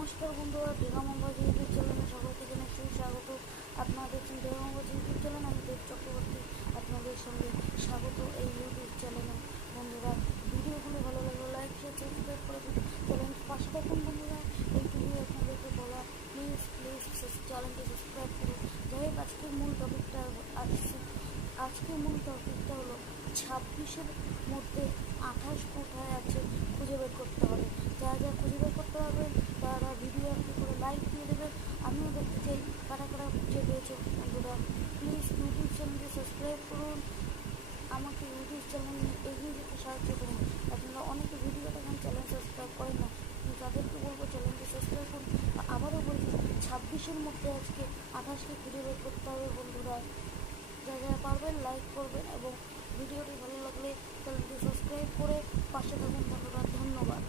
নমস্কার বন্ধুরা, ঢেকা মোমবাজ ইউটিউব চ্যানেলে সকলকে জানাই সুস্বাগত। আপনারা দেখছেন ঢেকা মোমবাজ ইউটিউব চ্যানেল। আমি দেব চক্রবর্তী আপনাদের সঙ্গে স্বাগত এই ইউটিউব চ্যানেলে। বন্ধুরা, ভিডিওগুলো ভালো লাগলে লাইক শেয়ার সাবস্ক্রাইব করে দিন, চ্যানেলটি পাশে থাকুন। বন্ধুরা, এইটুকুই আপনাদেরকে বলা, প্লিজ চ্যানেলটি সাবস্ক্রাইব করুন। যাই হোক, আজকের মূল টপিকটা হলো 26-এর মধ্যে 28 কোথায় আছে খুঁজে বের করতে হবে। যা খুঁজে বের করতে হবে তারা ভিডিও একটু করে লাইক দিয়ে দেবেন। আমিও দেখতে চাই কারা খুঁজে পেয়েছে। বন্ধুরা, প্লিজ ইউটিউব চ্যানেলটি সাবস্ক্রাইব করুন, আমাকে ইউটিউব চ্যানেল নিয়ে এগিয়ে যেতে সাহায্য করুন। আপনারা অনেকে ভিডিও দেখেন, চ্যানেল সাবস্ক্রাইব করেন না, কিন্তু তাদেরকে বলবো চ্যানেলটি সাবস্ক্রাইব করুন। আবারও বলছি, 26-এর মধ্যে আজকে 28কে খুঁজে বের করতে হবে। বন্ধুরা, যারা পারবেন লাইক করবেন এবং ভিডিওটি ভালো লাগলে চ্যানেলটি সাবস্ক্রাইব করে পাশে থাকুন। বন্ধুরা, ধন্যবাদ।